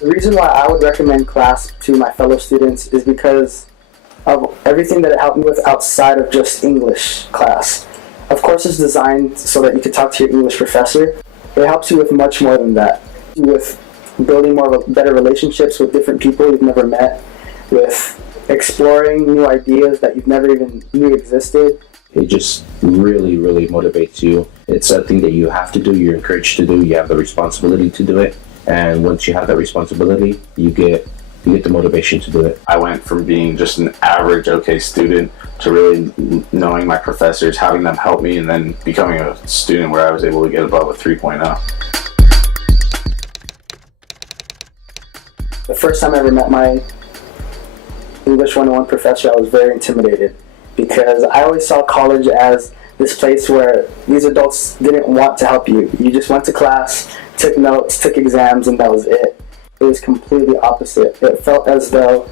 The reason why I would recommend CLASP to my fellow students is because of everything that it helped me with outside of just English class. Of course, it's designed so that you can talk to your English professor. It helps you with much more than that, with building better relationships with different people you've never met, with exploring new ideas that you've never even knew existed. It just really, really motivates you. It's something that you have to do, you're encouraged to do, you have the responsibility to do it. And once you have that responsibility, you get the motivation to do it. I went from being just an average okay student to really knowing my professors, having them help me, and then becoming a student where I was able to get above a 3.0. The first time I ever met my English 101 professor, I was very intimidated because I always saw college as this place where these adults didn't want to help you. You just went to class, took notes, took exams, and that was it. It was completely opposite. It felt as though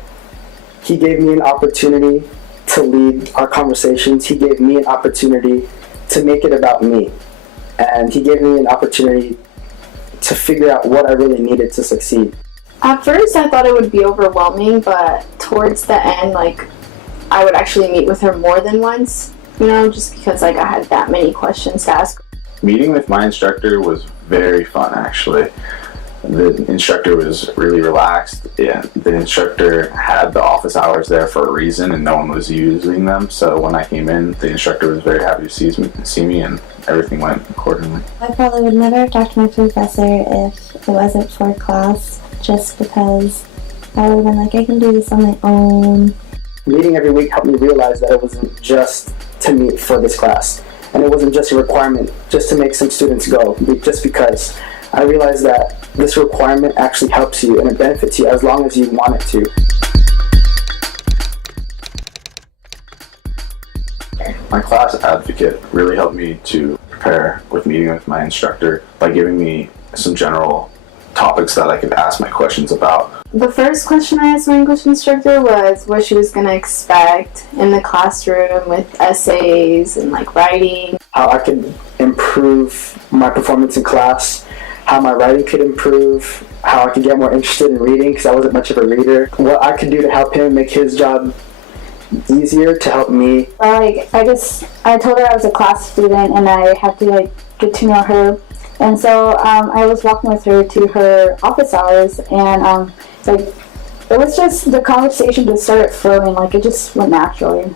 he gave me an opportunity to lead our conversations. He gave me an opportunity to make it about me. And he gave me an opportunity to figure out what I really needed to succeed. At first, I thought it would be overwhelming, but towards the end, I would actually meet with her more than once, just because, I had that many questions to ask. Meeting with my instructor was very fun, actually. The instructor was really relaxed. Yeah, the instructor had the office hours there for a reason, and no one was using them. So when I came in, the instructor was very happy to see me, and everything went accordingly. I probably would never have talked to my professor if it wasn't for class, just because I would have been like, I can do this on my own. Meeting every week helped me realize that it wasn't just to meet for this class, and it wasn't just a requirement just to make some students go, just because. I realized that this requirement actually helps you and it benefits you as long as you want it to. My class advocate really helped me to prepare with meeting with my instructor by giving me some general topics that I could ask my questions about. The first question I asked my English instructor was what she was going to expect in the classroom with essays and writing. How I could improve my performance in class, how my writing could improve, how I could get more interested in reading because I wasn't much of a reader, what I could do to help him make his job easier to help me. I told her I was a CLASP student and I had to get to know her, and so I was walking with her to her office hours, and it was just the conversation just started flowing, it just went naturally.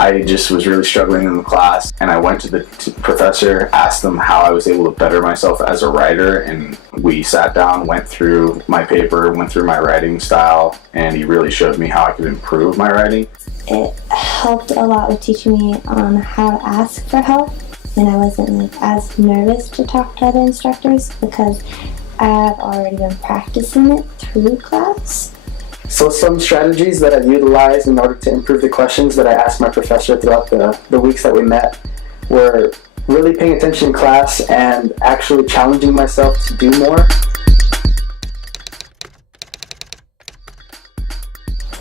I just was really struggling in the class, and I went to the professor, asked them how I was able to better myself as a writer, and we sat down, went through my paper, went through my writing style, and he really showed me how I could improve my writing. It helped a lot with teaching me on how to ask for help, and I wasn't as nervous to talk to other instructors because I've already been practicing it through class. So some strategies that I utilized in order to improve the questions that I asked my professor throughout the weeks that we met were really paying attention in class and actually challenging myself to do more.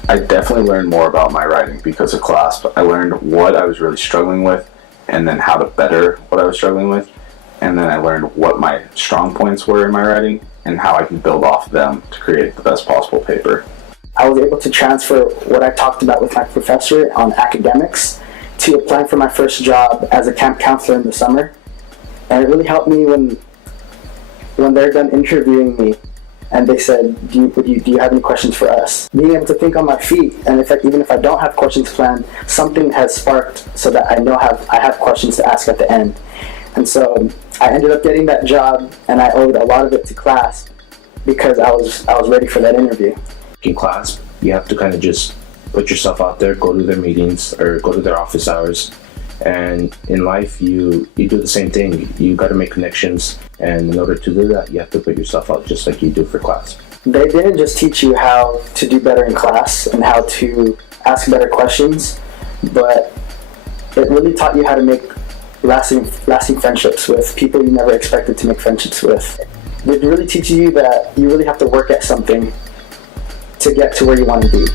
I definitely learned more about my writing because of CLASP. I learned what I was really struggling with and then how to better what I was struggling with. And then I learned what my strong points were in my writing and how I can build off them to create the best possible paper. I was able to transfer what I talked about with my professor on academics to applying for my first job as a camp counselor in the summer. And it really helped me when they're done interviewing me and they said, do you have any questions for us? Being able to think on my feet, and even if I don't have questions planned, something has sparked so that I know I have questions to ask at the end. And so I ended up getting that job, and I owed a lot of it to CLASP because I was ready for that interview. In CLASP, you have to kind of just put yourself out there, go to their meetings or go to their office hours. And in life, you do the same thing. You got to make connections, and in order to do that, you have to put yourself out just like you do for CLASP. They didn't just teach you how to do better in class and how to ask better questions, but it really taught you how to make lasting friendships with people you never expected to make friendships with. It really teaches you that you really have to work at something to get to where you want to be.